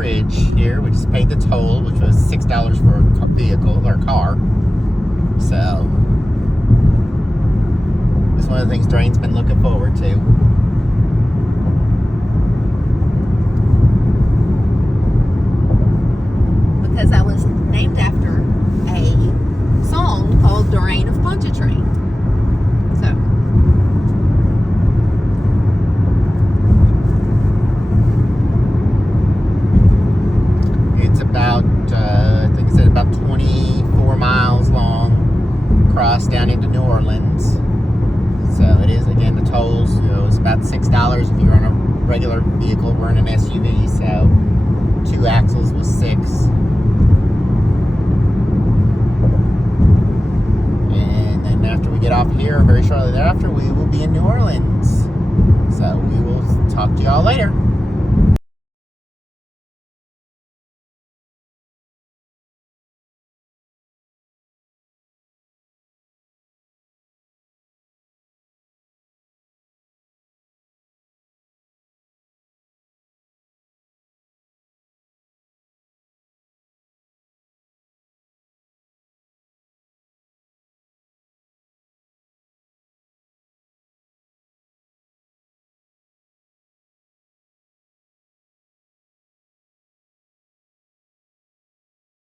bridge here. We just paid the toll, which was $6 for a vehicle or car. So, it's one of the things Drain's been looking forward to. Because I was named after a song called Drain of Pontchartrain. So. It's about, I think it said about 24 miles long, cross down into New Orleans. So it is, again, the tolls, it's about $6 if you're on a regular vehicle. We're in an SUV, so 2 axles was $6. And then after we get off here, very shortly thereafter, we will be in New Orleans. So we will talk to y'all later.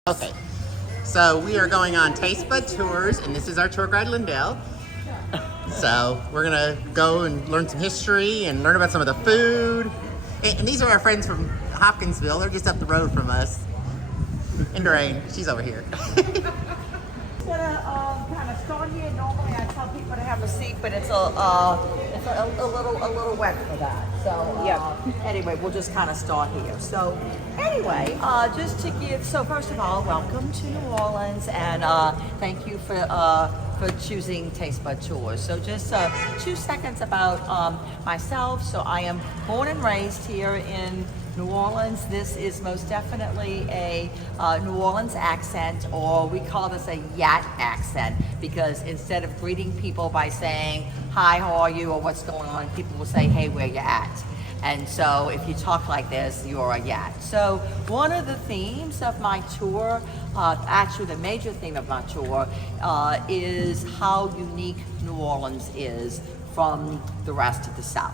Okay, so we are going on taste bud tours, and this is our tour guide, Lindell. So we're gonna go and learn some history and learn about some of the food. And these are our friends from Hopkinsville. They're just up the road from us. And Drain, she's over here. Kind of start here. Normally, I tell people to have a seat, but it's a little wet for that. So anyway, we'll just kind of start here. So anyway, just to give. So first of all, welcome to New Orleans, and thank you for choosing Taste Bud Tours. So just 2 seconds about myself. So I am born and raised here in New Orleans. This is most definitely a New Orleans accent, or we call this a Yat accent, because instead of greeting people by saying, hi, how are you, or what's going on, people will say, hey, where you at? And so if you talk like this, you're a Yat. So one of the themes of my tour, actually the major theme of my tour, is how unique New Orleans is from the rest of the South.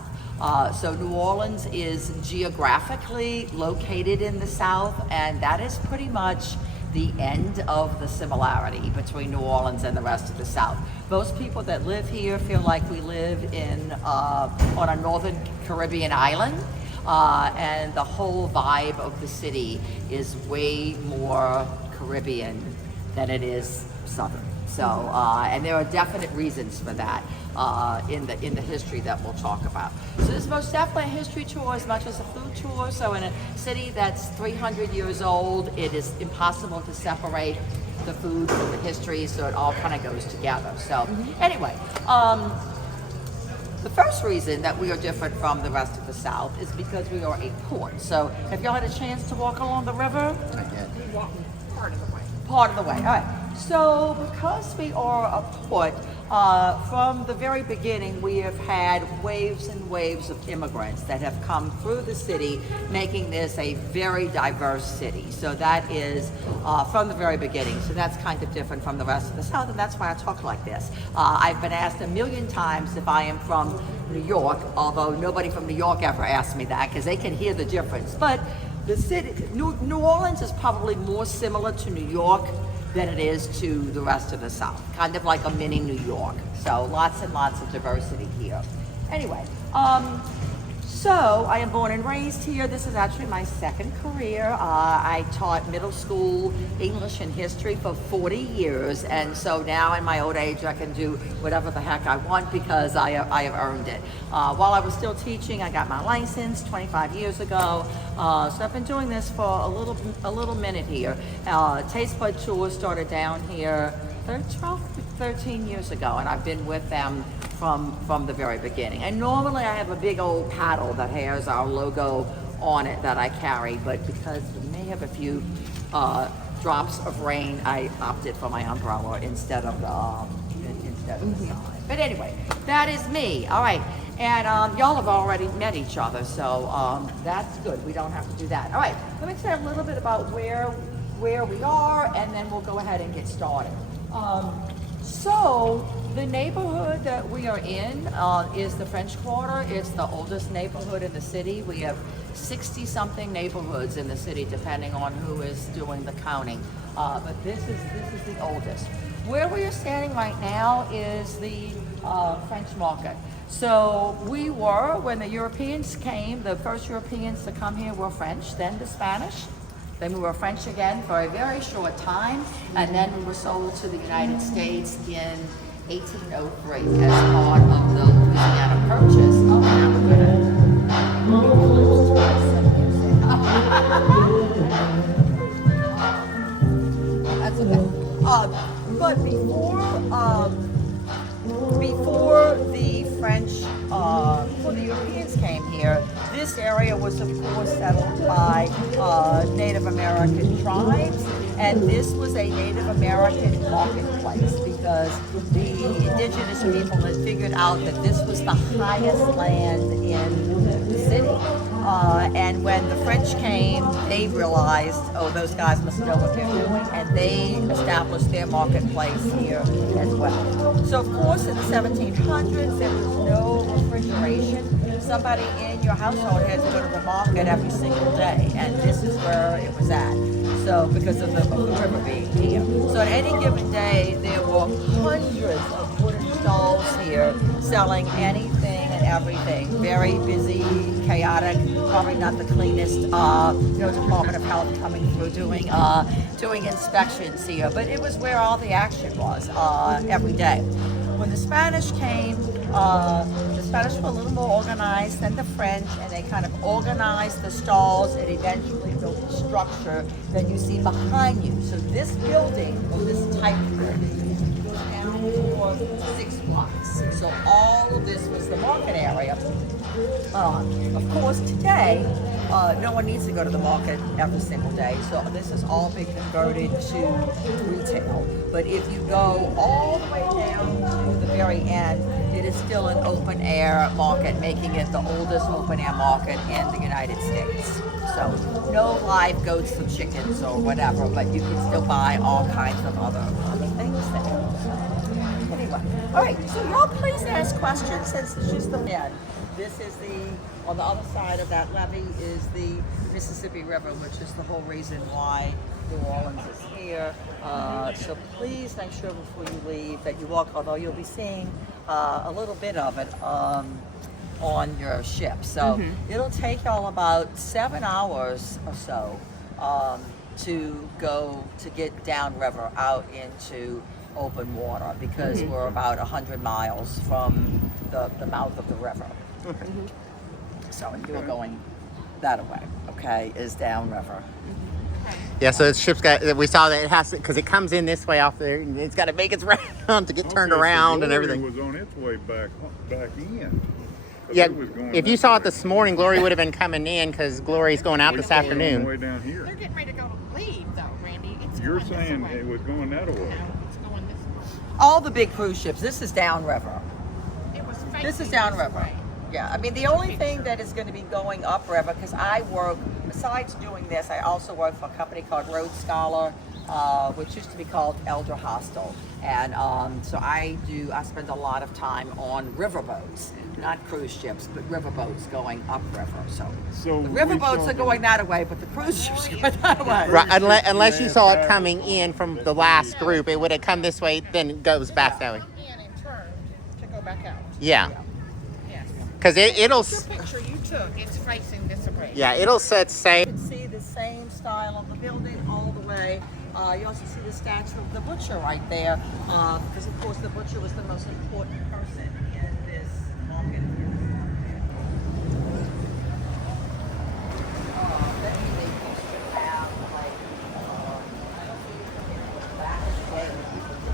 So New Orleans is geographically located in the South, and that is pretty much the end of the similarity between New Orleans and the rest of the South. Most people that live here feel like we live in on a northern Caribbean island, and the whole vibe of the city is way more Caribbean than it is Southern. So, and there are definite reasons for that in the history that we'll talk about. So this is most definitely a history tour as much as a food tour. So in a city that's 300 years old, it is impossible to separate the food from the history, so it all kind of goes together. So anyway, the first reason that we are different from the rest of the South is because we are a port. So have y'all had a chance to walk along the river? Not yet. We walk part of the way. Part of the way, all right. So because we are a port, from the very beginning, we have had waves and waves of immigrants that have come through the city, making this a very diverse city. So that is from the very beginning. So that's kind of different from the rest of the South, and that's why I talk like this. I've been asked a million times if I am from New York, although nobody from New York ever asked me that, because they can hear the difference. But the city, New Orleans is probably more similar to New York than it is to the rest of the South. Kind of like a mini New York. So lots and lots of diversity here. Anyway, so I am born and raised here. This is actually my second career. I taught middle school English and history for 40 years. And so now in my old age, I can do whatever the heck I want because I have earned it. While I was still teaching, I got my license 25 years ago. So I've been doing this for a little minute here. Taste Bud Tour started down here 13 years ago, and I've been with them from the very beginning. And normally I have a big old paddle that has our logo on it that I carry, but because we may have a few drops of rain, I opted for my umbrella instead of the sign. But anyway, that is me. All right. And y'all have already met each other, so that's good. We don't have to do that. All right, let me say a little bit about where we are, and then we'll go ahead and get started. So the neighborhood that we are in is the French Quarter. It's the oldest neighborhood in the city. We have 60-something neighborhoods in the city, depending on who is doing the counting. But this is the oldest. Where we are standing right now is the French market. So we were, when the Europeans came, the first Europeans to come here were French, then the Spanish. Then we were French again for a very short time, and then we were sold to the United States in 1803 as part of the Louisiana Purchase. Oh, now we're gonna. That's okay. But before the French, before the Europeans came here, this area was of course settled by Native American tribes, and this was a Native American marketplace because the indigenous people had figured out that this was the highest land in the city. And when the French came, they realized, oh, those guys must know what they're doing, and they established their marketplace here as well. So, of course, in the 1700s, there was no refrigeration. Somebody in your household had to go to the market every single day, and this is where it was at. So, because of the river being here. So, at any given day, there were hundreds of wooden stalls here selling anything and everything. Very busy, chaotic, probably not the cleanest, Department of Health coming through doing inspections here, but it was where all the action was every day. When the Spanish came, the Spanish were a little more organized than the French, and they kind of organized the stalls and eventually built the structure that you see behind you. So this building, or this type of building, goes down for 6 blocks. So all of this was the market area. Of course, today, no one needs to go to the market every single day, so this has all been converted to retail. But if you go all the way down to the very end, it is still an open air market, making it the oldest open air market in the United States. So no live goats or chickens or whatever, but you can still buy all kinds of other things there. Anyway, all right, so y'all please ask questions since it's just the end. This is on the other side of that levee is the Mississippi River, which is the whole reason why New Orleans is here. So please make sure before you leave that you walk, although you'll be seeing a little bit of it on your ship. So it'll take y'all about 7 hours or so to get downriver out into open water because we're about 100 miles from the mouth of the river. So you're going that way, okay, is downriver. Yeah, so the ship's got, we saw that it has to, because it comes in this way off there, and it's got to make its round to get turned around and everything. It was on its way back in. Yeah, if you saw it this morning, Glory would have been coming in because Glory's going out this afternoon. Way down here. They're getting ready to go to leave, though, Randy. You're saying it was going that way. No, it's going this way. All the big cruise ships, this is downriver. This is downriver. Yeah, I mean, the only thing that is going to be going upriver, because I work, besides doing this, I also work for a company called Road Scholar, which used to be called Elder Hostel. And so I spend a lot of time on riverboats, not cruise ships, but riverboats going upriver. So the riverboats are going that way, but the cruise ships are going that way. Right, unless you saw it coming in from the last group, it would have come this way, then it goes back that way. In and turned to go back out. Yeah. Yes. Because it'll... The picture you took, it's facing this way. Yeah, it'll set safe. You can see the same style of the building all the way. You also see the statue of the butcher right there, because of course the butcher was the most important person in this market. They used to have like, I don't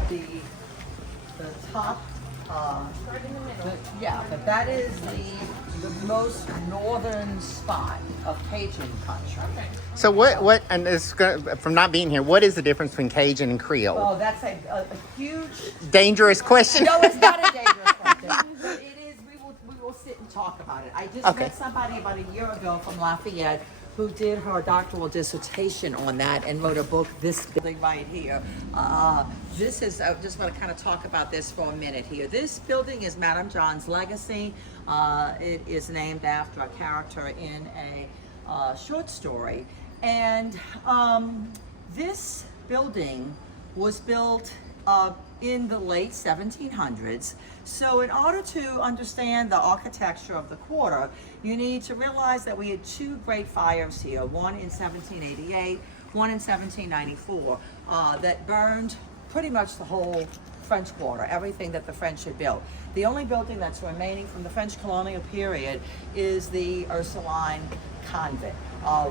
think it was the top. But that is the most northern spot of Cajun country. Okay. So what, and this, from not being here, what is the difference between Cajun and Creole? Oh, that's a huge... Dangerous question. No, it's not a dangerous question. It is, we will sit talk about it. I just Okay. met somebody about a year ago from Lafayette who did her doctoral dissertation on that and wrote a book, this building right here. This is, I just want to kind of talk about this for a minute here. This building is Madame John's legacy. It is named after a character in a short story. And this building was built in the late 1700s. So in order to understand the architecture of the quarter, you need to realize that we had two great fires here, one in 1788, one in 1794, that burned pretty much the whole French Quarter, everything that the French had built. The only building that's remaining from the French colonial period is the Ursuline Convent,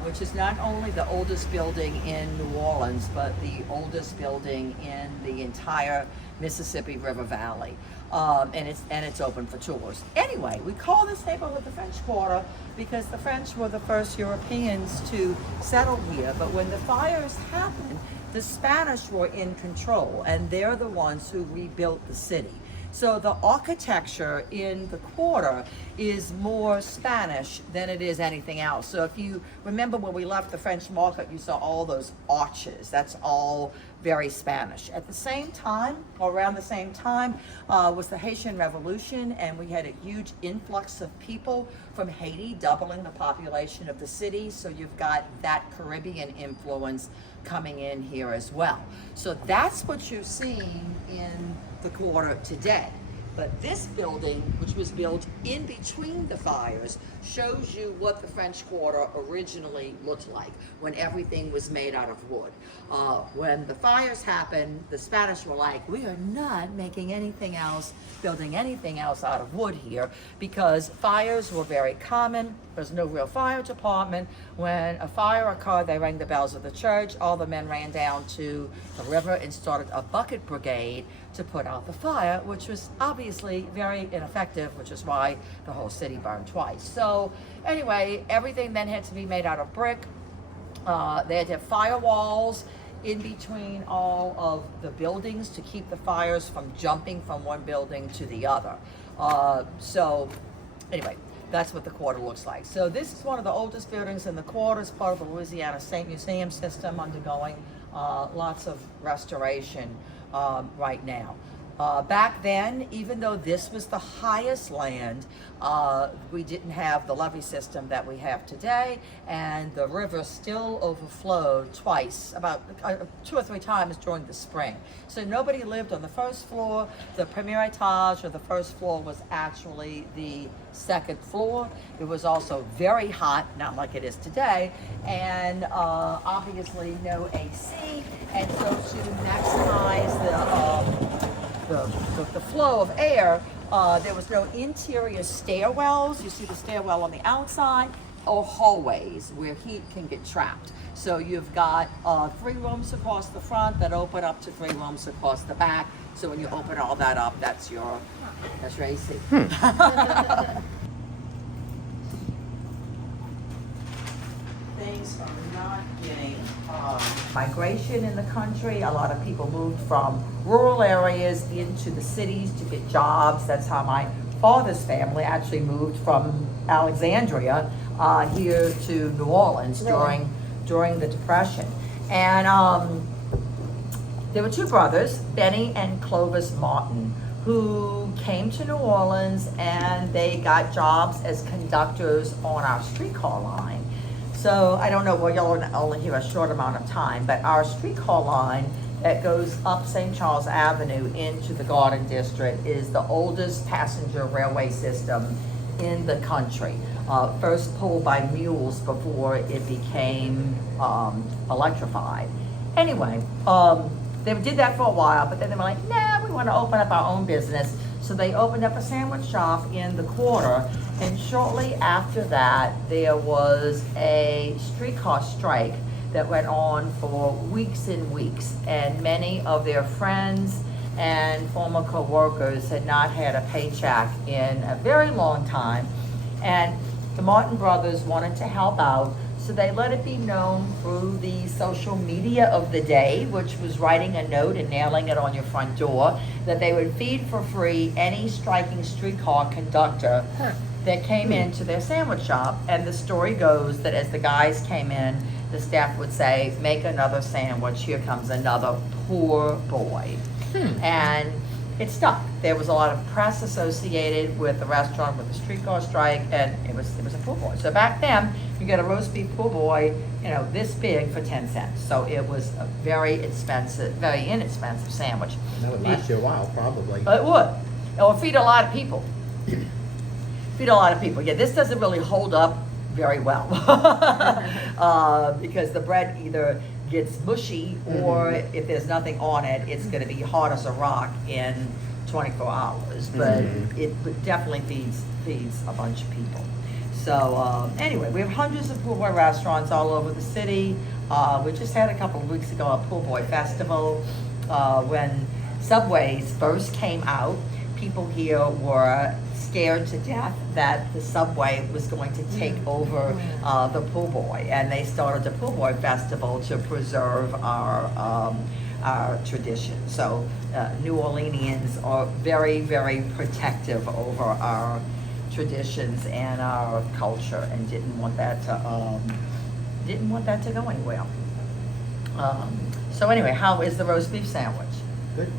which is not only the oldest building in New Orleans, but the oldest building in the entire Mississippi River Valley. And it's open for tours. Anyway, we call this neighborhood the French Quarter because the French were the first Europeans to settle here. But when the fires happened, the Spanish were in control, and they're the ones who rebuilt the city. So the architecture in the quarter is more Spanish than it is anything else. So if you remember when we left the French market, you saw all those arches. That's all very Spanish. At the same time, or around the same time, was the Haitian Revolution, and we had a huge influx of people from Haiti, doubling the population of the city. So you've got that Caribbean influence coming in here as well. So that's what you're seeing in the quarter today. But this building, which was built in between the fires, shows you what the French Quarter originally looked like when everything was made out of wood. When the fires happened, the Spanish were like, we are not making anything else, building anything else out of wood here, because fires were very common. There's no real fire department. When a fire occurred, they rang the bells of the church. All the men ran down to the river and started a bucket brigade to put out the fire, which was obviously very ineffective, which is why the whole city burned twice. So anyway, everything then had to be made out of brick. They had to have firewalls in between all of the buildings to keep the fires from jumping from one building to the other. So anyway, that's what the quarter looks like. So this is one of the oldest buildings in the quarter. It's part of the Louisiana State Museum system, undergoing lots of restoration right now. Back then, even though this was the highest land, we didn't have the levee system that we have today, and the river still overflowed twice, about 2 or 3 times during the spring. So nobody lived on the first floor. The premier etage, or the first floor, was actually the second floor. It was also very hot, not like it is today, and obviously no AC. And so to maximize the flow of air, there was no interior stairwells. You see the stairwell on the outside, or hallways where heat can get trapped. So you've got 3 rooms across the front that open up to 3 rooms across the back. So when you open all that up, that's your AC. Things are not getting migration in the country. A lot of people moved from rural areas into the cities to get jobs. That's how my father's family actually moved from Alexandria here to New Orleans during the Depression. And there were 2 brothers, Benny and Clovis Martin, who came to New Orleans, and they got jobs as conductors on our streetcar line. So I don't know, well, y'all are only here a short amount of time, but our streetcar line that goes up St. Charles Avenue into the Garden District is the oldest passenger railway system in the country. First pulled by mules before it became electrified. Anyway, they did that for a while, but then they were like, nah, we want to open up our own business. So they opened up a sandwich shop in the quarter, and shortly after that, there was a streetcar strike that went on for weeks and weeks, and many of their friends and former co-workers had not had a paycheck in a very long time, and the Martin brothers wanted to help out. So they let it be known through the social media of the day, which was writing a note and nailing it on your front door, that they would feed for free any striking streetcar conductor that came into their sandwich shop. And the story goes that as the guys came in, the staff would say, make another sandwich, here comes another poor boy. And it stuck. There was a lot of press associated with the restaurant, with the streetcar strike, and it was a poor boy. So back then, you get a roast beef poor boy, this big for 10 cents. So it was a very inexpensive sandwich. That would last you a while, probably. It would. It would feed a lot of people. Yeah, this doesn't really hold up very well because the bread either gets mushy or if there's nothing on it, it's going to be hard as a rock in 24 hours. But it definitely feeds a bunch of people. So anyway, we have hundreds of poor boy restaurants all over the city. We just had a couple of weeks ago a poor boy festival. When subways first came out, people here were scared to death that the subway was going to take over the pool boy, and they started a pool boy festival to preserve our tradition. So New Orleanians are very, very protective over our traditions and our culture, and didn't want that to go anywhere. So anyway, how is the roast beef sandwich? Good.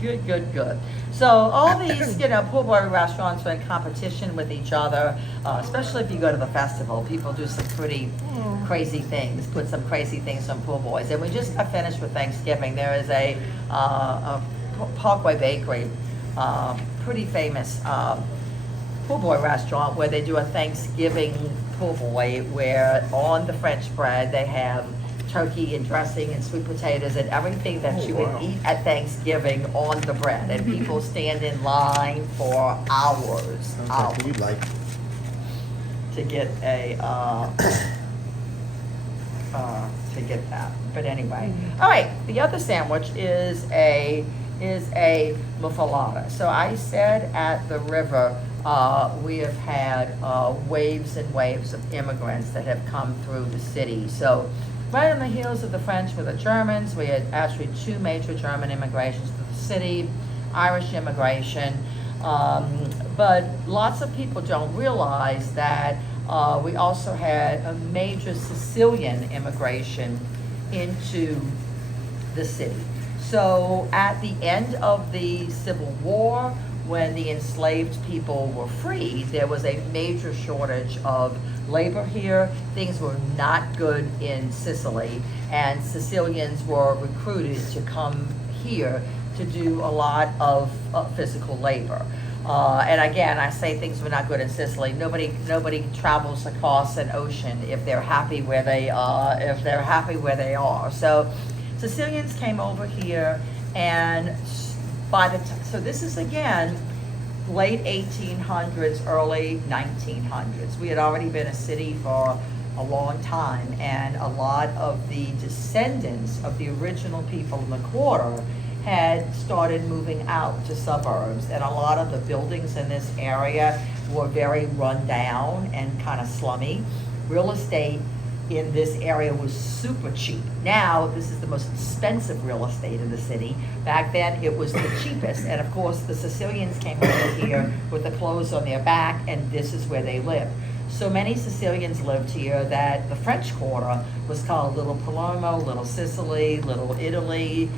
Good. So all these, poor boy restaurants are in competition with each other, especially if you go to the festival. People do some pretty crazy things, put some crazy things on poor boys. And we just got finished with Thanksgiving. There is a Parkway Bakery, pretty famous poor boy restaurant where they do a Thanksgiving poor boy, where on the French bread they have turkey and dressing and sweet potatoes and everything that you would eat at Thanksgiving on the bread, and people stand in line for hours You'd like. to get to get that. But anyway, all right. The other sandwich is a muffuletta. So I said at the river, we have had waves and waves of immigrants that have come through the city. So right on the heels of the French were the Germans. We had actually 2 major German immigrations to the city, Irish immigration. But lots of people don't realize that we also had a major Sicilian immigration into the city. So at the end of the Civil War, when the enslaved people were freed, there was a major shortage of labor here. Things were not good in Sicily, and Sicilians were recruited to come here to do a lot of physical labor. And again, I say things were not good in Sicily. Nobody travels across an ocean if they're happy where they are. So Sicilians came over here, and so this is again late 1800s, early 1900s. We had already been a city for a long time, and a lot of the descendants of the original people in the quarter had started moving out to suburbs, and a lot of the buildings in this area were very run down and kind of slummy. Real estate in this area was super cheap. Now, this is the most expensive real estate in the city. Back then, it was the cheapest. And of course, the Sicilians came over here with the clothes on their back, and this is where they lived. So many Sicilians lived here that the French Quarter was called Little Palermo, Little Sicily, Little Italy,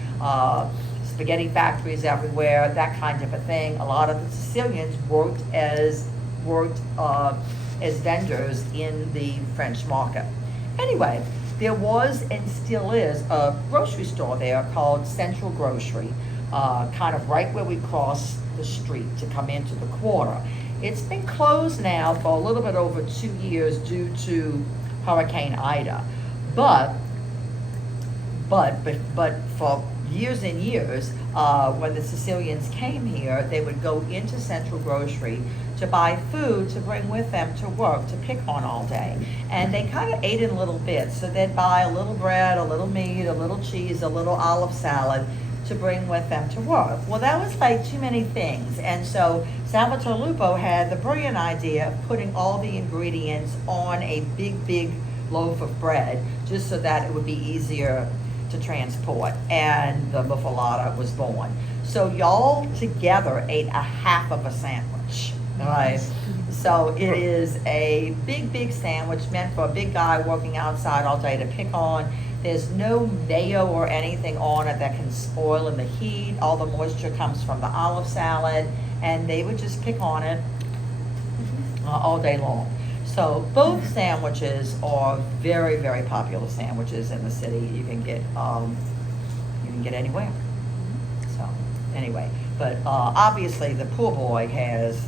spaghetti factories everywhere, that kind of a thing. A lot of the Sicilians worked as vendors in the French market. Anyway, there was and still is a grocery store there called Central Grocery, kind of right where we cross the street to come into the quarter. It's been closed now for a little bit over 2 years due to Hurricane Ida. But for years and years, when the Sicilians came here, they would go into Central Grocery to buy food to bring with them to work, to pick on all day. And they kind of ate in little bits. So they'd buy a little bread, a little meat, a little cheese, a little olive salad to bring with them to work. Well, that was like too many things. And so Salvatore Lupo had the brilliant idea of putting all the ingredients on a big loaf of bread, just so that it would be easier to transport. And the muffuletta was born. So y'all together ate a half of a sandwich. All right. So it is a big, big sandwich meant for a big guy working outside all day to pick on. There's no mayo or anything on it that can spoil in the heat. All the moisture comes from the olive salad, and they would just pick on it all day long. So both sandwiches are very, very popular sandwiches in the city. You can get anywhere. So anyway, but obviously the poor boy has,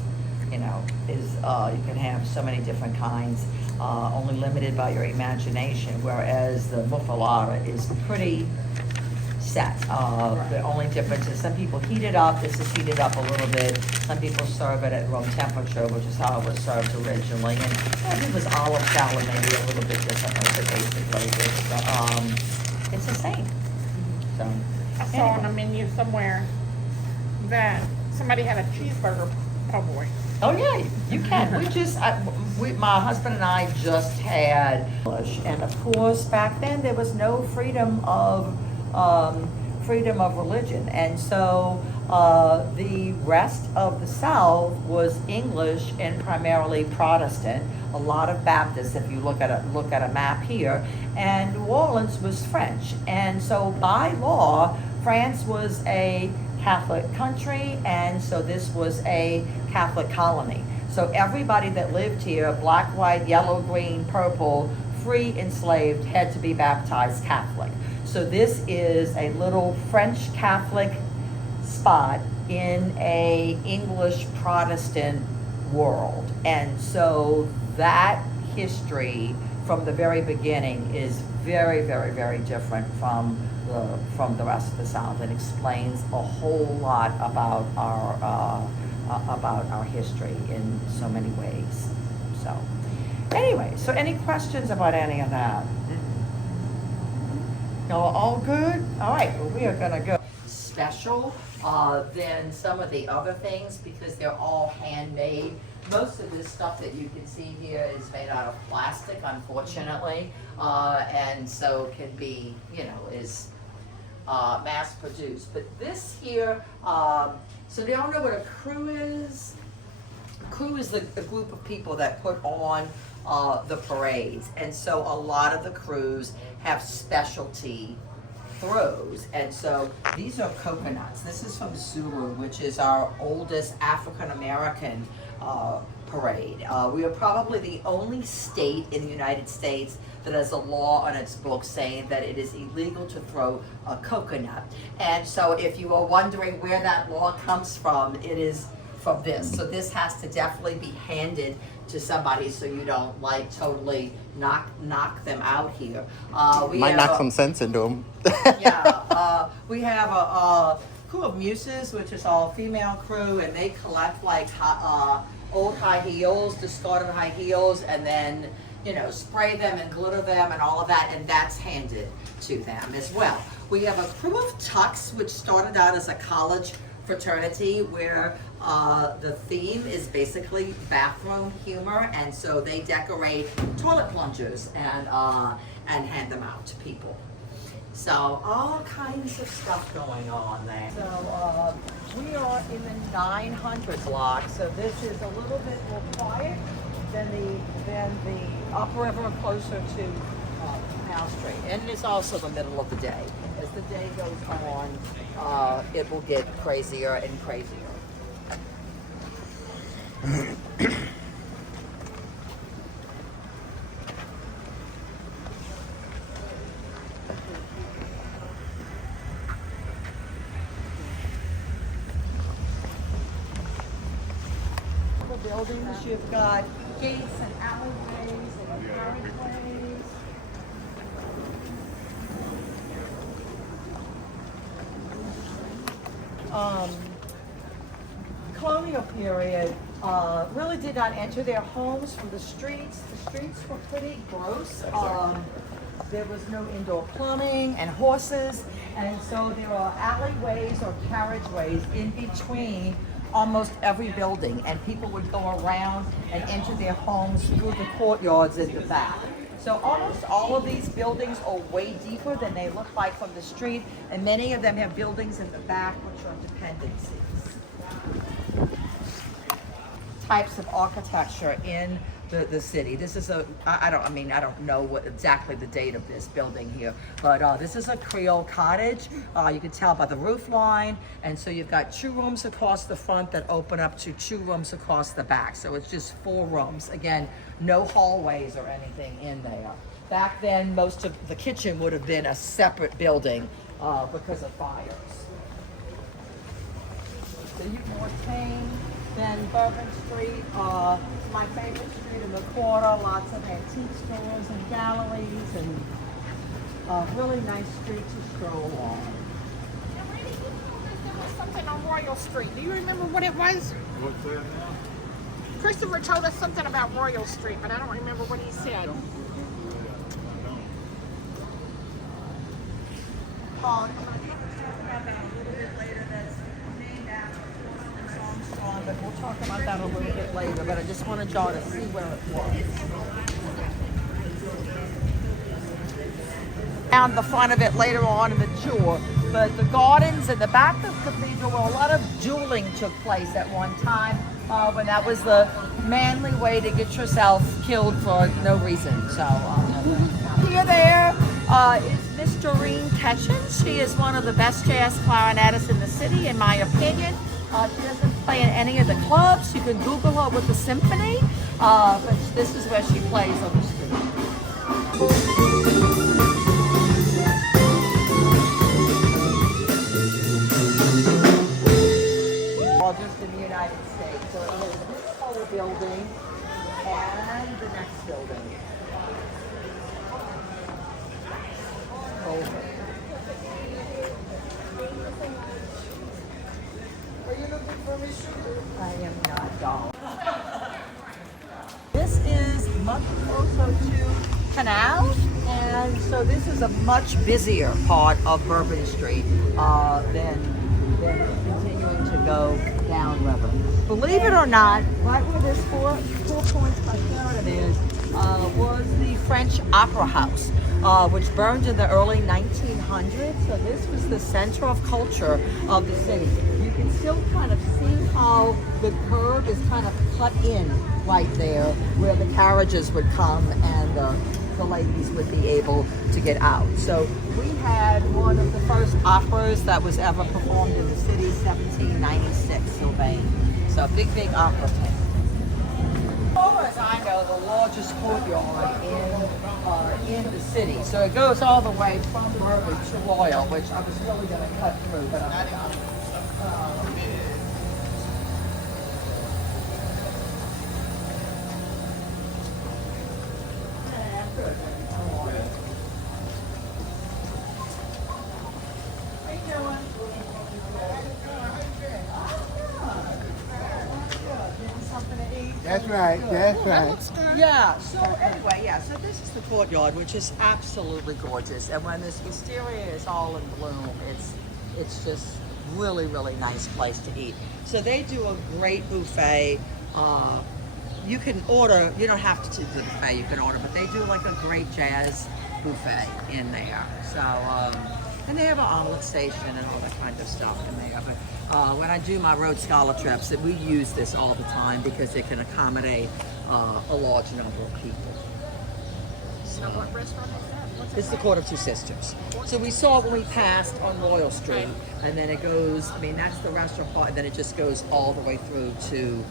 you can have so many different kinds, only limited by your imagination, whereas the muffuletta is pretty set. The only difference is some people heat it up. This is heated up a little bit. Some people serve it at room temperature, which is how it was served originally. And it was olive salad, maybe a little bit differently, but basically it's the same. So I saw on a menu somewhere that somebody had a cheeseburger po' boy. oh yeah, you can. My husband and I just had English, and of course back then there was no freedom of religion, and so the rest of the South was English and primarily Protestant. A lot of Baptists, if you look at a map here, and New Orleans was French, and so by law, France was a Catholic country, and so this was a Catholic colony. So everybody that lived here, black, white, yellow, green, purple, free, enslaved, had to be baptized Catholic. So this is a little French Catholic spot in a English Protestant world. And so that history from the very beginning is very, very, very different from the rest of the South. It explains a whole lot about our history in so many ways. So anyway, so any questions about any of that? Y'all all good? All right, well, we are gonna go special than some of the other things because they're all handmade. Most of this stuff that you can see here is made out of plastic, unfortunately, and so can be, is mass produced. But this here, so they all know what a crew is. A crew is a group of people that put on the parades, and so a lot of the crews have specialty throws, and so these are coconuts. This is from Zulu, which is our oldest African American parade. We are probably the only state in the United States that has a law on its books saying that it is illegal to throw a coconut. And so if you are wondering where that law comes from, it is from this. So this has to definitely be handed to somebody so you don't totally knock them out here. Might knock some sense into them. We have a crew of muses, which is all female crew, and they collect old high heels, discarded high heels, and then spray them and glitter them and all of that, and that's handed to them as well. We have a crew of tucks, which started out as a college fraternity where the theme is basically bathroom humor, and so they decorate toilet plungers and hand them out to people. So all kinds of stuff going on there. So we are in the 900 block, so this is a little bit more quiet than the upriver, closer to Canal Street. And it's also the middle of the day. As the day goes on, it will get crazier and crazier. Buildings, you've got gates and alleyways and carriageways. Colonial period really did not enter their homes from the streets. The streets were pretty gross. There was no indoor plumbing and horses, and so there are alleyways or carriageways in between almost every building, and people would go around and enter their homes through the courtyards in the back. So almost all of these buildings are way deeper than they look like from the street, and many of them have buildings in the back which are dependencies. types of architecture in the city. This is I don't know what exactly the date of this building here, but this is a Creole cottage. You can tell by the roof line, and so you've got 2 rooms across the front that open up to 2 rooms across the back. So it's just 4 rooms. Again, no hallways or anything in there. Back then, most of the kitchen would have been a separate building because of fires. So you can retain then Bourbon Street, my favorite street in the quarter, lots of antique stores and galleries, and a really nice street to stroll on. Now, Randy, you told us there was something on Royal Street. Do you remember what it was? What's that now? Christopher told us something about Royal Street, but I don't remember what he said. I'm going to talk about that a little bit later. That's named after Armstrong, but we'll talk about that a little bit later. But I just wanted y'all to see where it was. Down the front of it later on in the tour. But the gardens and the back of the cathedral, where a lot of dueling took place at one time, when that was the manly way to get yourself killed for no reason. So here there is Miss Doreen Ketchens. She is one of the best jazz clarinetists in the city, in my opinion. She doesn't play in any of the clubs. You can Google her with the symphony, but this is where she plays on the street. Just in the United States. So it is this whole building and the next building. Over. Are you looking for me, sugar? I am not, doll. This is much closer to Canal, and so this is a much busier part of Bourbon Street than continuing to go downriver. Believe it or not, right where this four points by Sheridan is, was the French Opera House, which burned in the early 1900s. So this was the center of culture of the city. You can still kind of see how the curb is kind of cut in right there, where the carriages would come and the ladies would be able to get out. So we had one of the first operas that was ever performed in the city, 1796, Sylvain. So big opera tent. As far as I know, the largest courtyard in the city. So it goes all the way from Bourbon to Royal, which I was really going to cut through, but That's right, that's right. Yeah, so anyway, so this is the courtyard, which is absolutely gorgeous. And when this wisteria is all in bloom, it's just really, really nice place to eat. So they do a great buffet. You can order, you don't have to do the buffet, you can order, but they do like a great jazz buffet in there. So, and they have an omelet station and all that kind of stuff in there. But when I do my road scholar trips, we use this all the time because it can accommodate a large number of people. So what restaurant is that? What's it It's the Court of Two Sisters. So we saw it when we passed on Royal Street, and then it goes, I mean, that's the restaurant part, and then it just goes all the way through to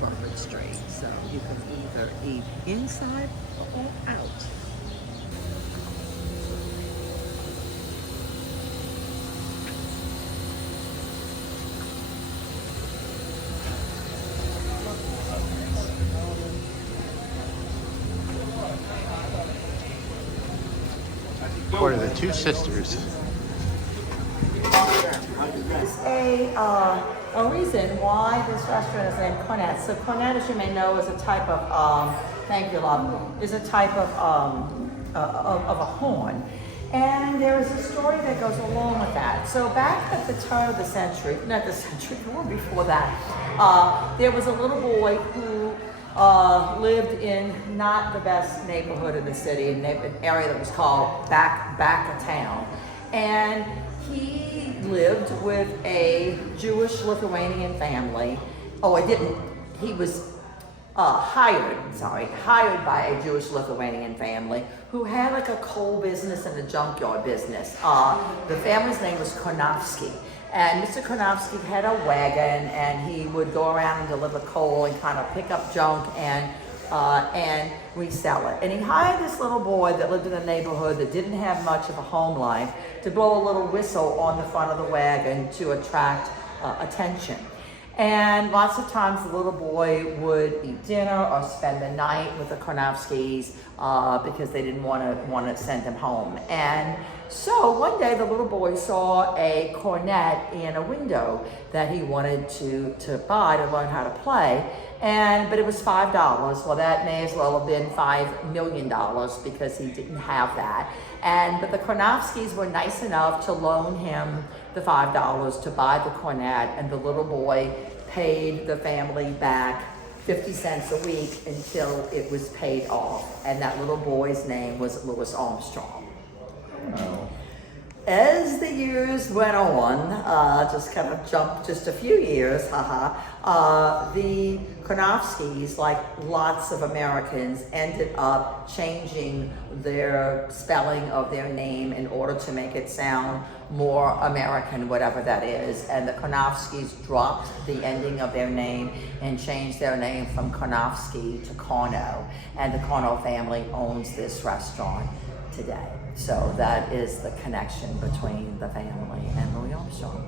Bourbon Street. So you can either eat inside or out. Court of the Two Sisters. A reason why this restaurant is named cornet. So cornet, as you may know, is a type of thank you, love, is a type of a horn. And there is a story that goes along with that. So back at the turn of the century, not the century, or before that, there was a little boy who lived in not the best neighborhood in the city, an area that was called back of town. And he lived with a Jewish Lithuanian family, Oh, I didn't. He was hired by a Jewish Lithuanian family who had like a coal business and a junkyard business. The family's name was Kornofsky. And Mr. Kornofsky had a wagon, and he would go around and deliver coal and kind of pick up junk and resell it. And he hired this little boy that lived in a neighborhood that didn't have much of a home life to blow a little whistle on the front of the wagon to attract attention. And lots of times the little boy would eat dinner or spend the night with the Kornofskys because they didn't want to send him home. And so one day the little boy saw a cornet in a window that he wanted to buy to learn how to play. But it was $5. Well, that may as well have been $5 million because he didn't have that. But the Kornofskys were nice enough to loan him the $5 to buy the cornet, and the little boy paid the family back 50 cents a week until it was paid off. And that little boy's name was Louis Armstrong. As the years went on, just kind of jumped just a few years, the Kornofskys, like lots of Americans, ended up changing their spelling of their name in order to make it sound more American, whatever that is. And the Kornofskys dropped the ending of their name and changed their name from Kornofsky to Carno. And the Carno family owns this restaurant today. So that is the connection between the family and Louis Armstrong.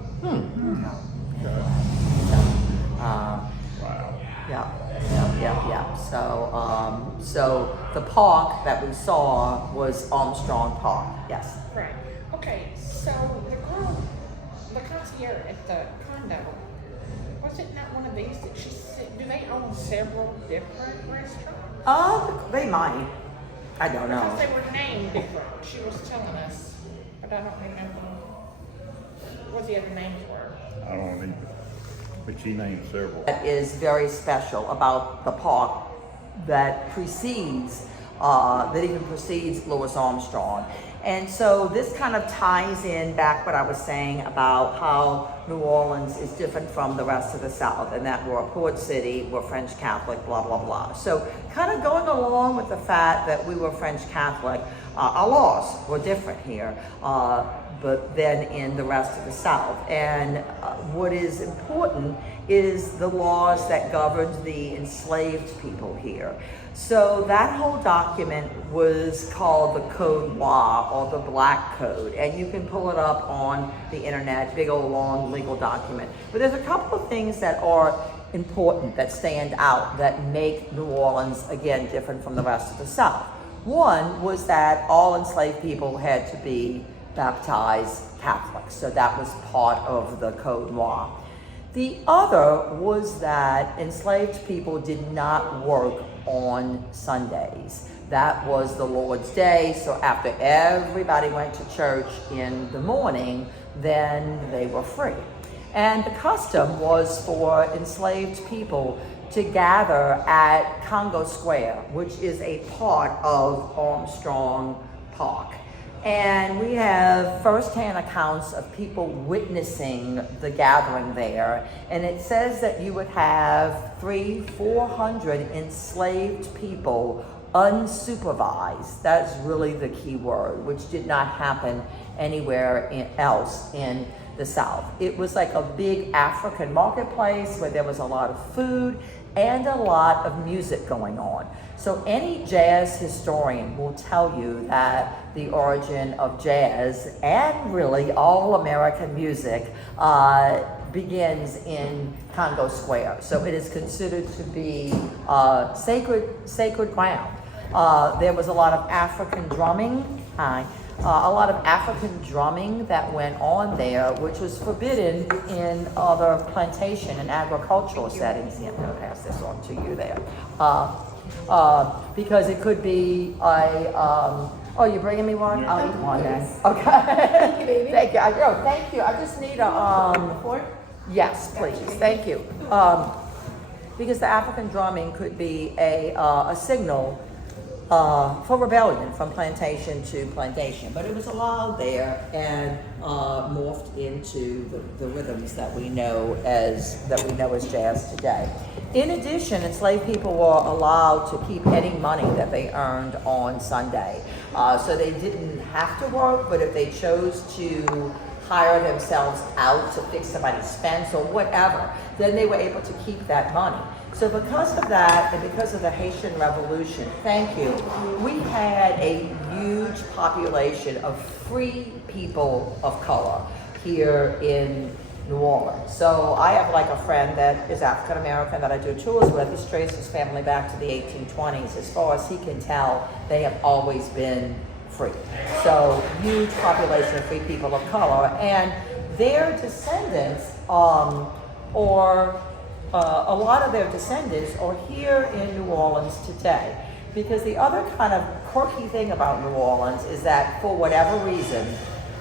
So the park that we saw was Armstrong Park. Yes. Right. Okay, so the concierge at the condo, was it not one of these that she said, do they own several different restaurants? They might. I don't know. Because they were named different. She was telling us, but I don't remember what the other names were. I don't either, but she named several. That is very special about the park that precedes, that even precedes Louis Armstrong. And so this kind of ties in back what I was saying about how New Orleans is different from the rest of the South, and that we're a port city, we're French Catholic, blah, blah, blah. So kind of going along with the fact that we were French Catholic, our laws were different here, but then in the rest of the South. And what is important is the laws that governed the enslaved people here. So that whole document was called the Code Noir, or the Black Code, and you can pull it up on the internet, big old long legal document. But there's a couple of things that are important, that stand out, that make New Orleans, again, different from the rest of the South. One was that all enslaved people had to be baptized Catholics, so that was part of the Code Noir. The other was that enslaved people did not work on Sundays. That was the Lord's Day, so after everybody went to church in the morning, then they were free. And the custom was for enslaved people to gather at Congo Square, which is a part of Armstrong Park. And we have firsthand accounts of people witnessing the gathering there. And it says that you would have 300-400 enslaved people unsupervised. That's really the key word, which did not happen anywhere else in the South. It was like a big African marketplace where there was a lot of food and a lot of music going on. So any jazz historian will tell you that the origin of jazz, and really all American music, begins in Congo Square. So it is considered to be sacred ground. There was a lot of African drumming. A lot of African drumming that went on there, which was forbidden in other plantation and agricultural settings. Yeah, I'm going to pass this on to you there. Because it could be oh, you're bringing me one? Yeah. I'll eat one then. Okay. Thank you, baby. Thank you. Thank you. I just need a, fork? Yes, please. Thank you. Because the African drumming could be a signal for rebellion from plantation to plantation. But it was allowed there and morphed into the rhythms that we know as jazz today. In addition, enslaved people were allowed to keep any money that they earned on Sunday. So they didn't have to work, but if they chose to hire themselves out to fix somebody's fence or whatever, then they were able to keep that money. So because of that, and because of the Haitian Revolution, thank you, we had a huge population of free people of color here in New Orleans. So I have like a friend that is African American that I do tours with. He traces his family back to the 1820s. As far as he can tell, they have always been free. So huge population of free people of color, and their descendants, a lot of their descendants are here in New Orleans today. Because the other kind of quirky thing about New Orleans is that for whatever reason,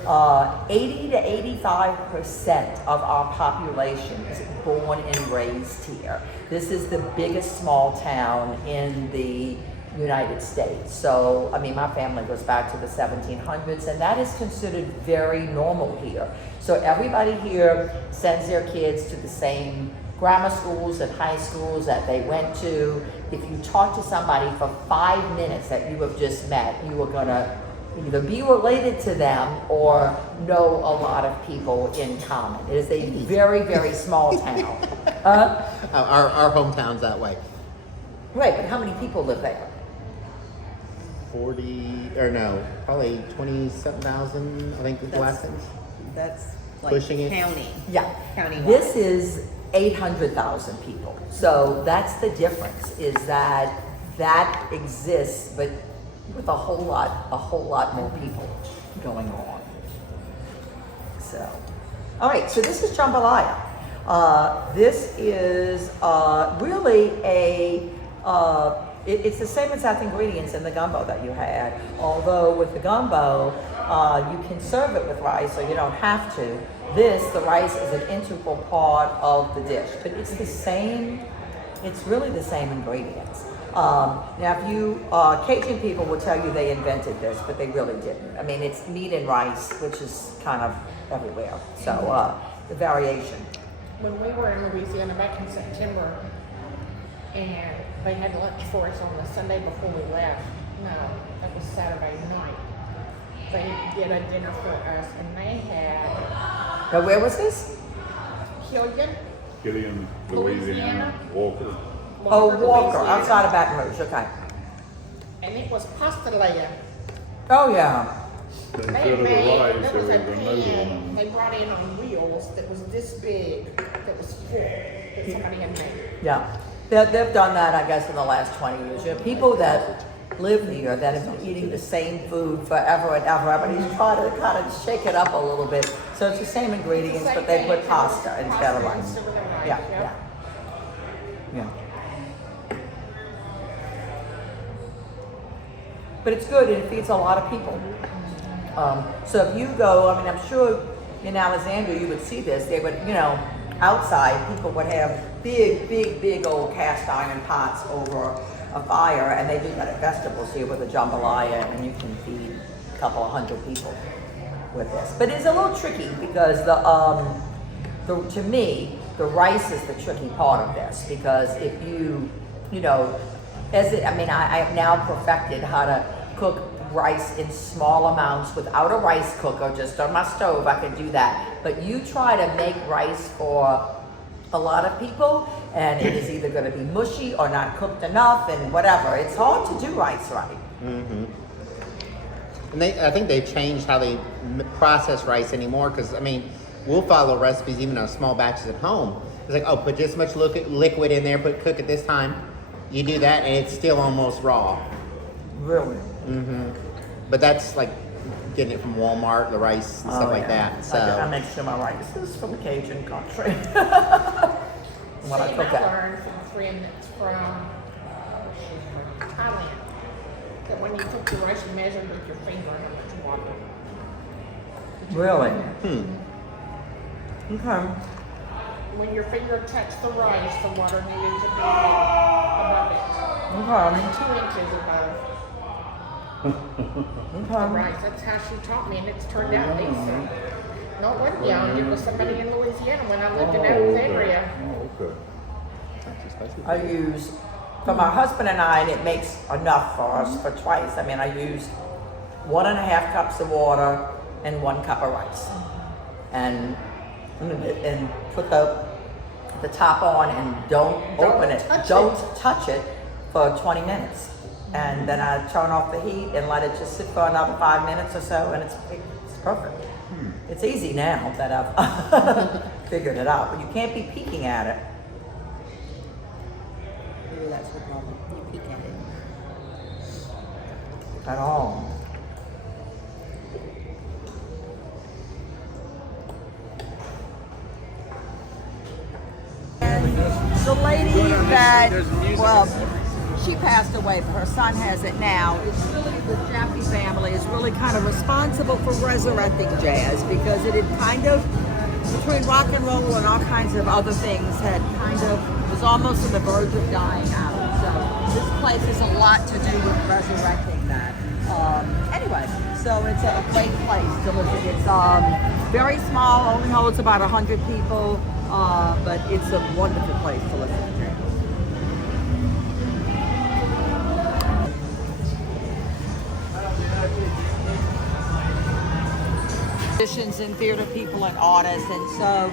80 to 85% of our population is born and raised here. This is the biggest small town in the United States. So, I mean, my family goes back to the 1700s, and that is considered very normal here. So everybody here sends their kids to the same grammar schools and high schools that they went to. If you talk to somebody for 5 minutes that you have just met, you are gonna either be related to them or know a lot of people in common. It is a very, very small town. Our hometown's that way. Right, but how many people live there? 40, or no, probably 27,000, I think was the last thing. That's like Pushing it. county. Yeah. Countywide. This is 800,000 people. So that's the difference, is that exists, but with a whole lot more people going on. So, all right, so this is jambalaya. This is really it's the same exact ingredients in the gumbo that you had, although with the gumbo, you can serve it with rice, or you don't have to. The rice is an integral part of the dish, but it's really the same ingredients. Now, if you, Cajun people will tell you they invented this, but they really didn't. I mean, it's meat and rice, which is kind of everywhere. So, the variation. When we were in Louisiana back in September, and they had lunch for us on the Sunday before we left. No, that was Saturday night. They did a dinner for us, and they had Now, where was this? Killian, Louisiana, Walker. Oh, Walker, Louisiana. outside of Baton Rouge, okay. And it was pastelilla. Oh, yeah. Instead of the rice, there there was was a a noodle pan on they brought in on wheels that was this big, that was full, that somebody had made. Yeah. They've done that, I guess, in the last 20 years. You know, people that live here that have been eating the same food forever and ever, everybody's trying to kind of shake it up a little bit. So it's the same ingredients, but they put pasta instead of rice. Instead of the rice, Yeah, yep. yeah. But it's good, and it feeds a lot of people. So if you go, I mean, I'm sure in Alexandria you would see this. They would, outside people would have big old cast iron pots over a fire, and they do that at festivals here with a jambalaya, and you can feed a couple of hundred people with this. But it's a little tricky because to me, the rice is the tricky part of this, because if I have now perfected how to cook rice in small amounts without a rice cooker, just on my stove. I can do that. But you try to make rice for a lot of people, and it is either going to be mushy or not cooked enough, and whatever. It's hard to do rice right. Mm-hmm. And I think they've changed how they process rice anymore, because, I mean, we'll follow recipes even on small batches at home. It's like, oh, put this much liquid in there, cook it this time. You do that, and it's still almost raw. Really? Mm-hmm. But that's like getting it from Walmart, the rice and stuff like that. So I make sure my rice is from the Cajun country. When I cook I it. learned from a friend that's from Thailand that when you cook your rice, you measure with your finger how much water. Really? Okay. When your finger touched the rice, the water needed to be above it. Okay. 2 inches above. The rice. That's how she taught me, and it's turned out decent. No, it wasn't young. It was somebody in Louisiana when I lived in Alexandria. Oh, okay. I use, for my husband and I, and it makes enough for us for twice. I mean, I use 1.5 cups of water and 1 cup of rice. And put the top on and don't open it. Don't touch it for 20 minutes. And then I turn off the heat and let it just sit for another 5 minutes or so, and it's perfect. It's easy now that I've figured it out, but you can't be peeking at it. Maybe that's the problem. You peek at it. At all. The lady that, well, she passed away, but her son has it now. It's really, the Jaffe family is really kind of responsible for resurrecting jazz because it had kind of, between rock and roll and all kinds of other things, had kind of, was almost on the verge of dying out. So this place has a lot to do with resurrecting that. Anyway, so it's a great place to visit. It's very small, only holds about 100 people, but it's a wonderful place to listen to. Musicians and theater people and artists, and so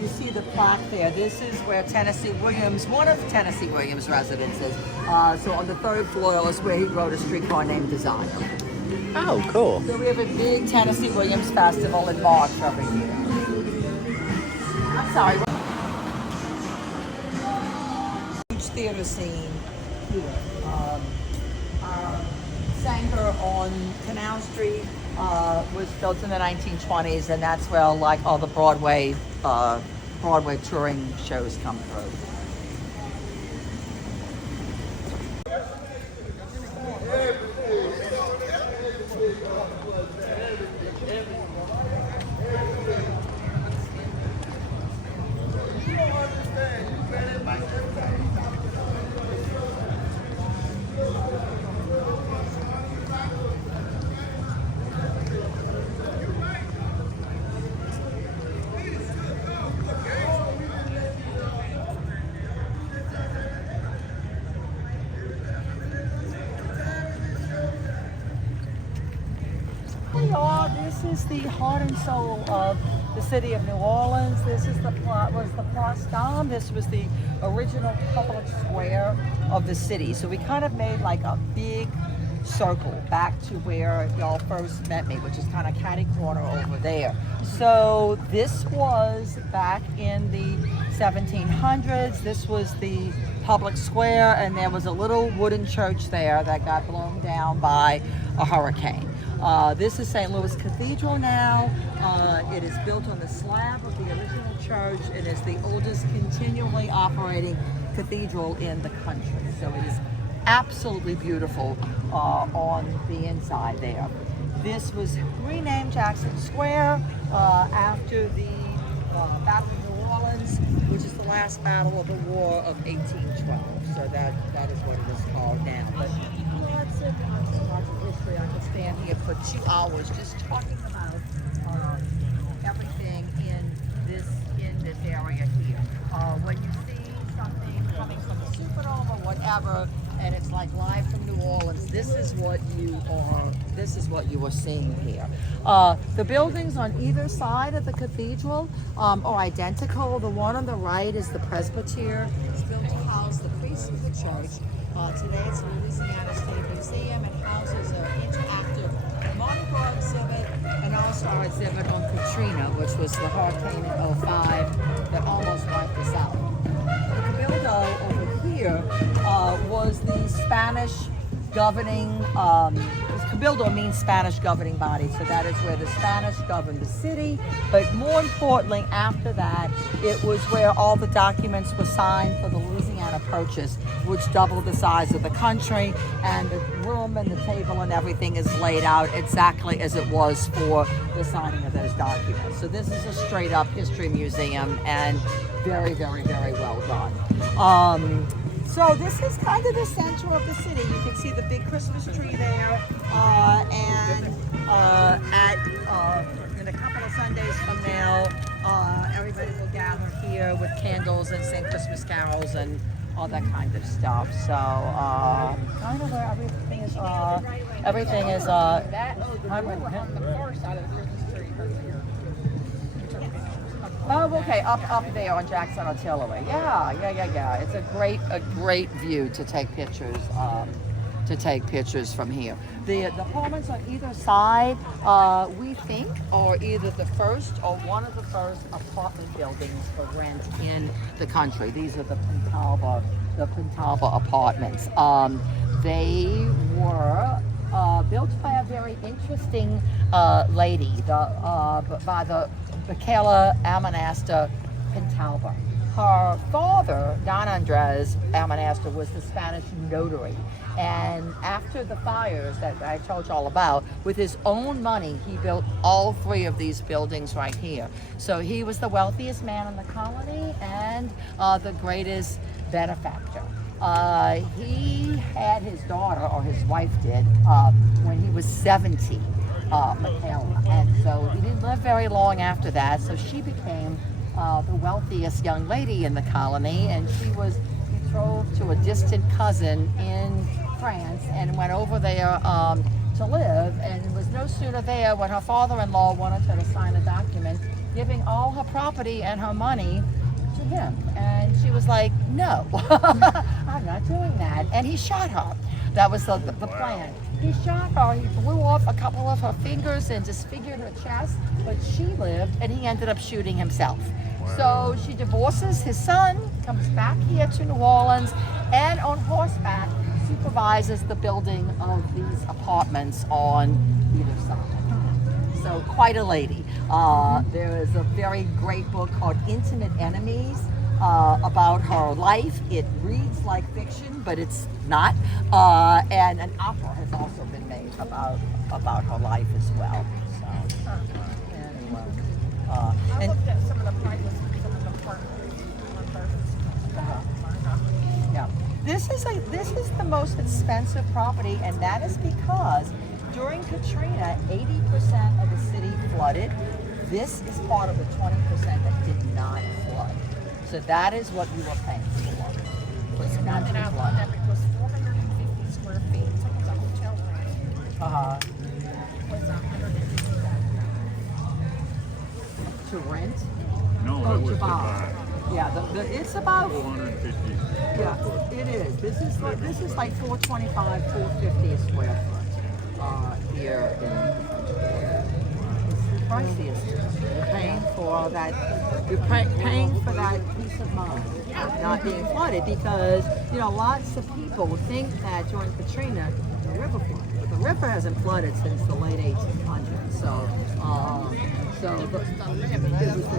you see the plaque there. This is where Tennessee Williams, one of Tennessee Williams' residences. So on the 3rd floor is where he wrote A Streetcar Named Desire. Oh, cool. So we have a big Tennessee Williams festival in March every year. I'm sorry. Huge theater scene here. Sanger on Canal Street was built in the 1920s, and that's where like all the Broadway touring shows come through. This is the heart and soul of the city of New Orleans. This is was the Place Dame. This was the original public square of the city. So we kind of made like a big circle back to where y'all first met me, which is kind of catty corner over there. So this was back in the 1700s. This was the public square, and there was a little wooden church there that got blown down by a hurricane. This is St. Louis Cathedral now. It is built on the slab of the original church. It is the oldest continually operating cathedral in the country. So it is absolutely beautiful on the inside there. This was renamed Jackson Square after the Battle of New Orleans, which is the last battle of the War of 1812. So that is what it is called now. But lots of history. I could stand here for 2 hours just talking about everything in this area here. When you see something coming from the Superdome or whatever, and it's like live from New Orleans, this is what you are seeing here. The buildings on either side of the cathedral are identical. The one on the right is the presbytere. It's built to house the priests of the church. Today it's the Louisiana State Museum and houses an interactive Mardi Gras exhibit and also our exhibit on Katrina, which was the hurricane in 05 that almost wiped us out. The Cabildo over here was the Spanish governing, Cabildo means Spanish governing body, so that is where the Spanish governed the city. But more importantly, after that, it was where all the documents were signed for the Louisiana Purchase, which doubled the size of the country, and the room and the table and everything is laid out exactly as it was for the signing of those documents. So this is a straight up history museum and very, very, very well done. So this is kind of the center of the city. You can see the big Christmas tree there, and in a couple of Sundays from now, everybody will gather here with candles and sing Christmas carols and all that kind of stuff. So kind of where everything is. That on the far side of the Christmas tree earlier. Oh, okay, up there on Jackson Artillery. Yeah. It's a great view to take pictures from here. The apartments on either side, we think, are either the first or one of the first apartment buildings for rent in the country. These are the Pentalba apartments. They were built by a very interesting lady, by the Michaela Almanasta Pentalba. Her father, Don Andres Almanasta, was the Spanish notary. And after the fires that I told you all about, with his own money, he built all three of these buildings right here. So he was the wealthiest man in the colony and the greatest benefactor. He had his daughter, or his wife did, when he was 70, Michaela. And so he didn't live very long after that, so she became the wealthiest young lady in the colony, and she was betrothed to a distant cousin in France and went over there to live, and was no sooner there when her father-in-law wanted her to sign a document giving all her property and her money to him. And she was like, no, I'm not doing that. And he shot her. That was the plan. He shot her, he blew off a couple of her fingers and disfigured her chest, but she lived, and he ended up shooting himself. So she divorces his son, comes back here to New Orleans, and on horseback supervises the building of these apartments on either side. So quite a lady. There is a very great book called Intimate Enemies about her life. It reads like fiction, but it's not. And an opera has also been made about her life as well. So anyway, I looked at some of the prices of some of the apartments. yeah, this is the most expensive property, and that is because during Katrina, 80% of the city flooded. This is part of the 20% that did not flood. So that is what you were paying for. Was not to And I flood. looked up, it was 450 square feet. So it was a hotel room. Was 150,000. To rent? No, Oh, that was to to buy. buy. Yeah, it's about 450. yeah, it is. This is like 425, 450 a square foot here in the priciest. You're paying for that. You're paying for that peace of mind, not being flooded, because lots of people think that during Katrina the river flooded, but the river hasn't flooded since the late 1800s. So it was the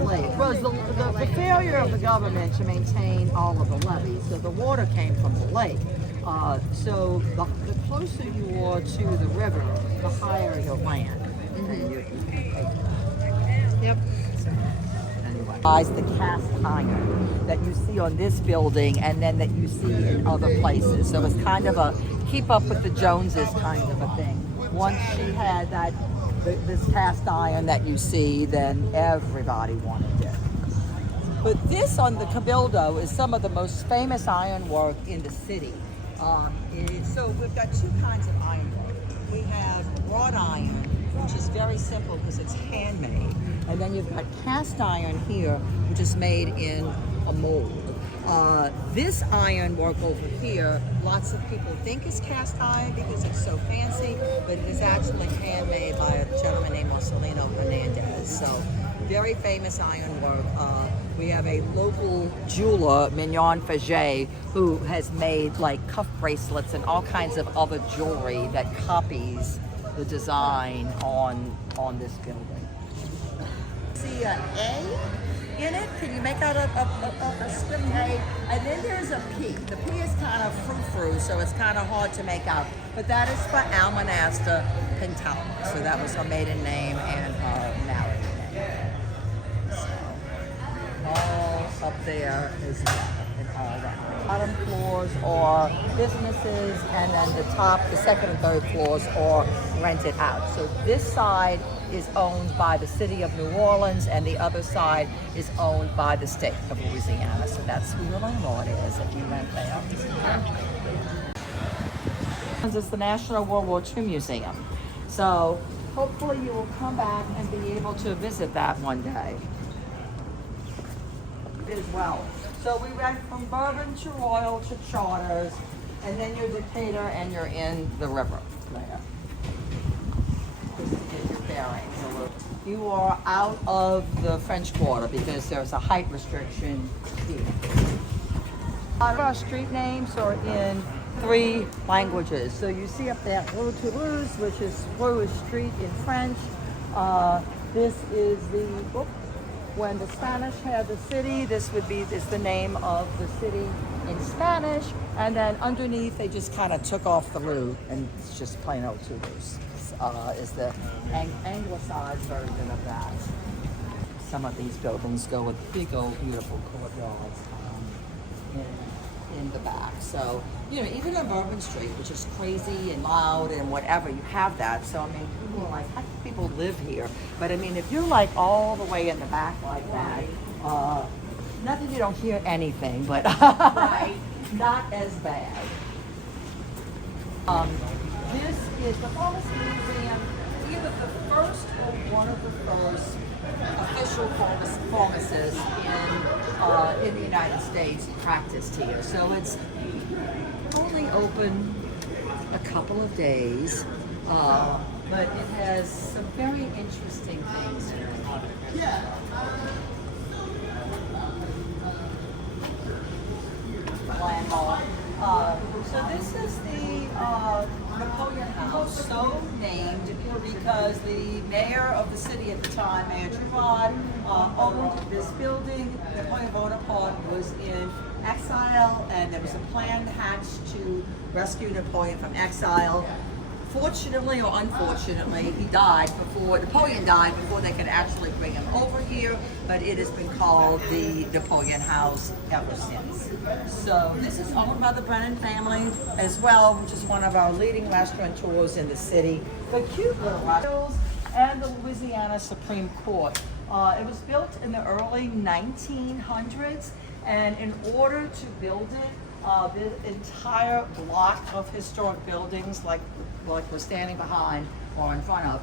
lake. It was the failure of the government to maintain all of the levees. So the water came from the lake. So the closer you are to the river, the higher your land. And you pay for that. Yep. Anyway, the cast iron that you see on this building, and then that you see in other places. So it's kind of a keep up with the Joneses kind of a thing. Once she had this cast iron that you see, then everybody wanted it. But this on the Cabildo is some of the most famous ironwork in the city. So we've got two kinds of ironwork. We have wrought iron, which is very simple because it's handmade. And then you've got cast iron here, which is made in a mold. This ironwork over here, lots of people think is cast iron because it's so fancy, but it is actually handmade by a gentleman named Marcelino Hernandez. So very famous ironwork. We have a local jeweler, Mignon Faget, who has made like cuff bracelets and all kinds of other jewelry that copies the design on this building. See an A in it? Can you make out a script A? And then there's a P. The P is kind of frou-frou, so it's kind of hard to make out. But that is for Almanasta Pentalba. So that was her maiden name and her married name. So all up there as well. and all that. Bottom floors are businesses, and then the second and third floors are rented out. So this side is owned by the city of New Orleans, and the other side is owned by the state of Louisiana. So that's who the landlord is if you rent there. It's the National World War II Museum. So hopefully you will come back and be able to visit that one day as well. So we went from Bourbon to Royal to Charters, and then you're Decatur and you're in the river there. Just to get your bearings a little. You are out of the French Quarter because there's a height restriction here. A lot of our street names are in 3 languages. So you see up there Rue Toulouse, which is Rue Street in French. This is when the Spanish had the city, this is the name of the city in Spanish. And then underneath, they just kind of took off the Rue, and it's just plain old Toulouse. Is the anglicized version of that. Some of these buildings go with big old beautiful courtyards in the back. So, even on Bourbon Street, which is crazy and loud and whatever, you have that. So, I mean, people are like, how do people live here? But I mean, if you're like all the way in the back like that, not that you don't hear anything, but not as bad. This is the Pharmacy Museum, either the first or one of the first official pharmacists in the United States practiced here. So it's only open a couple of days, but it has some very interesting things here. Landmark. So this is the Napoleon House, so named because the mayor of the city at the time, Mayor Truffaut, owned this building. Napoleon Bonaparte was in exile, and there was a plan hatched to rescue Napoleon from exile. Fortunately or unfortunately, Napoleon died before they could actually bring him over here, but it has been called the Napoleon House ever since. So this is owned by the Brennan family as well, which is one of our leading restaurateurs in the city. The cute little restaurants and the Louisiana Supreme Court. It was built in the early 1900s, and in order to build it, the entire block of historic buildings, like we're standing behind or in front of,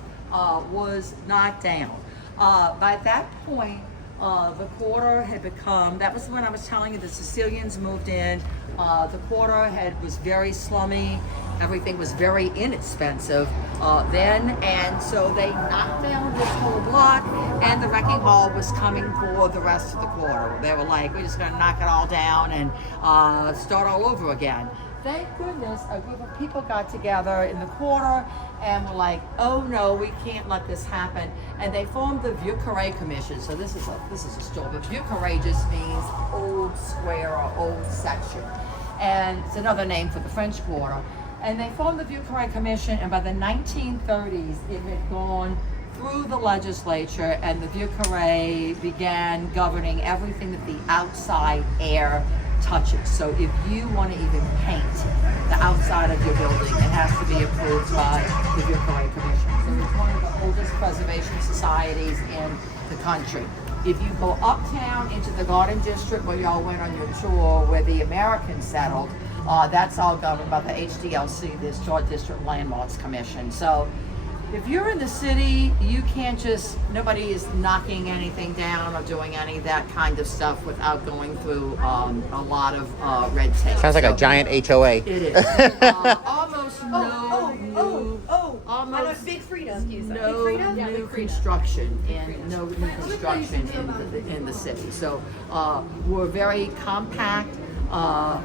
was knocked down. By that point, the quarter had become, that was when I was telling you the Sicilians moved in. The quarter was very slummy. Everything was very inexpensive then, and so they knocked down this whole block, and the wrecking ball was coming for the rest of the quarter. They were like, we're just going to knock it all down and start all over again. Thank goodness a group of people got together in the quarter and were like, oh no, we can't let this happen. And they formed the Vieux Carré Commission. So this is a store, but Vieux Carré just means old square or old section. And it's another name for the French Quarter. And they formed the Vieux Carré Commission, and by the 1930s, it had gone through the legislature, and the Vieux Carré began governing everything that the outside air touches. So if you want to even paint the outside of your building, it has to be approved by the Vieux Carré Commission. So it's one of the oldest preservation societies in the country. If you go uptown into the Garden District, where y'all went on your tour, where the Americans settled, that's all governed by the HDLC, the Historic District Landmarks Commission. So if you're in the city, you can't nobody is knocking anything down or doing any of that kind of stuff without going through a lot of red tape. Sounds like a giant HOA. It is. Almost no new construction in the city. So we're very compact.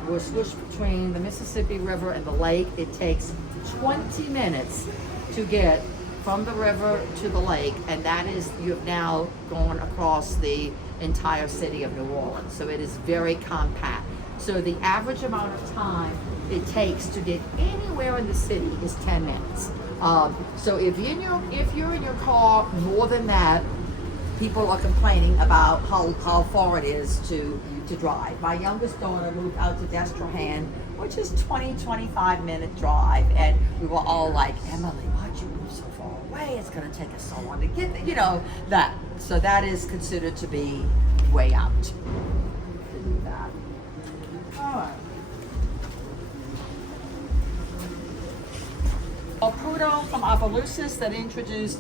We're swished between the Mississippi River and the lake. It takes 20 minutes to get from the river to the lake, and that is, you have now gone across the entire city of New Orleans. So it is very compact. So the average amount of time it takes to get anywhere in the city is 10 minutes. So if you're in your car more than that, people are complaining about how far it is to drive. My youngest daughter moved out to Destrehan, which is 25-minute drive, and we were all like, Emily, why'd you move so far away? It's gonna take us so long to get there, you know, that. So that is considered to be way out to do that. All right. Prudo from Opelousas that introduced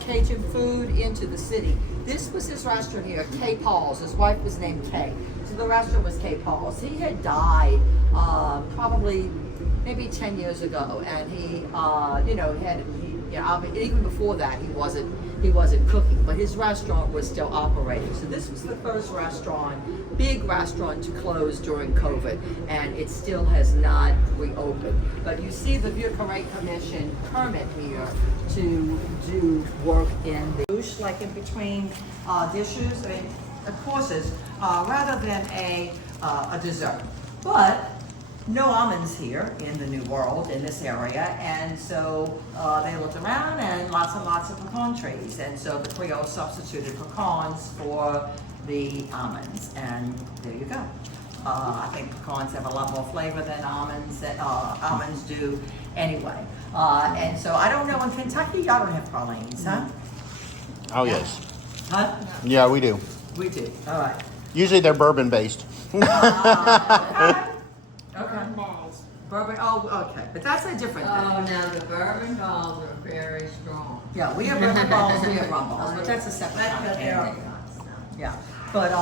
Cajun food into the city. This was his restaurant here, K. Paul's. His wife was named Kay. So the restaurant was K. Paul's. He had died probably maybe 10 years ago, and he, even before that, he wasn't cooking, but his restaurant was still operating. So this was the first big restaurant to close during COVID, and it still has not reopened. But you see the Vieux Carré Commission permit here to do work in the douche, like in between dishes, courses, rather than a dessert. But no almonds here in the New World, in this area, and so they looked around and lots and lots of pecan trees, and so the Creole substituted pecans for the almonds, and there you go. I think pecans have a lot more flavor than almonds do anyway. And so I don't know, in Kentucky, y'all don't have pralines, huh? Oh, yes. Huh? Yeah, we do. We do, all right. Usually they're bourbon based. Okay. Bourbon, oh, okay, but that's a different thing. Oh, now the bourbon balls are very strong. Yeah, we have bourbon balls, we have rum balls, but that's a separate kind of candy. Yeah, but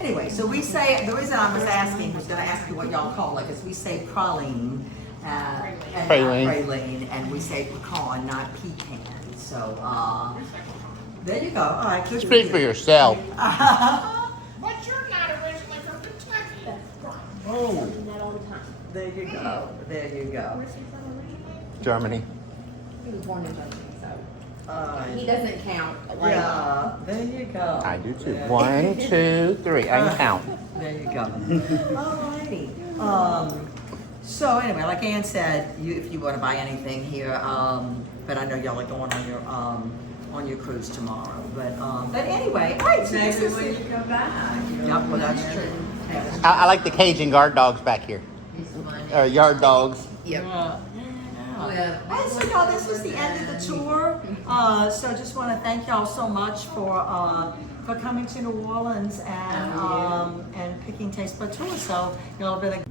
anyway, so we say, the reason I was gonna ask you what y'all call it, is we say praline, and not praline, and we say pecan, not pecan. So, there you go. All right, good. Speak for yourself. But you're not originally from Kentucky. Oh, there you go. There you go. Germany. He was born in Germany, so Uh, he doesn't count. Like, yeah, there you go. I do too. Yeah. 1, 2, 3. I can count. There you go. Alrighty. So anyway, like Ann said, if you want to buy anything here, but I know y'all are going on your cruise tomorrow. But anyway, all right. So this maybe is when you come back. Yep, well that's true. I like the Cajun guard dogs back here. Yard dogs. Yep. And so y'all, this was the end of the tour. So just want to thank y'all so much for coming to New Orleans and picking Taste Bud Tour. So y'all have been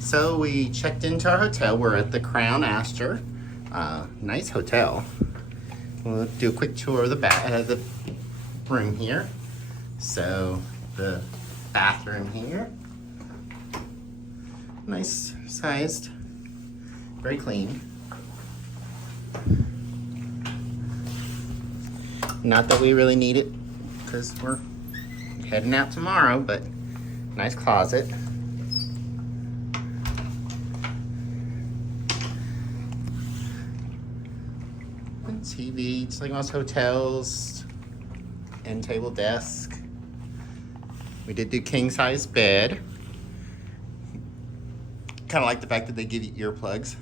So we checked into our hotel. We're at the Crown Astor. Nice hotel. We'll do a quick tour of the room here. So the bathroom here. Nice sized, very clean. Not that we really need it because we're heading out tomorrow, but nice closet. TV, just like most hotels, end table desk. We did do king size bed. Kind of like the fact that they give you earplugs.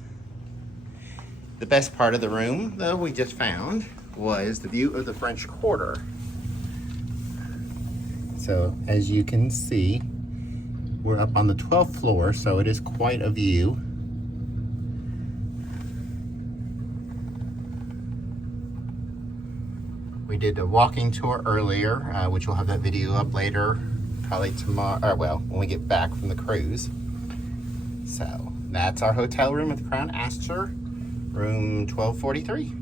The best part of the room, though, we just found was the view of the French Quarter. So as you can see, we're up on the 12th floor, so it is quite a view. We did a walking tour earlier, which we'll have that video up later, probably tomorrow, when we get back from the cruise. So that's our hotel room at the Crown Astor, room 1243.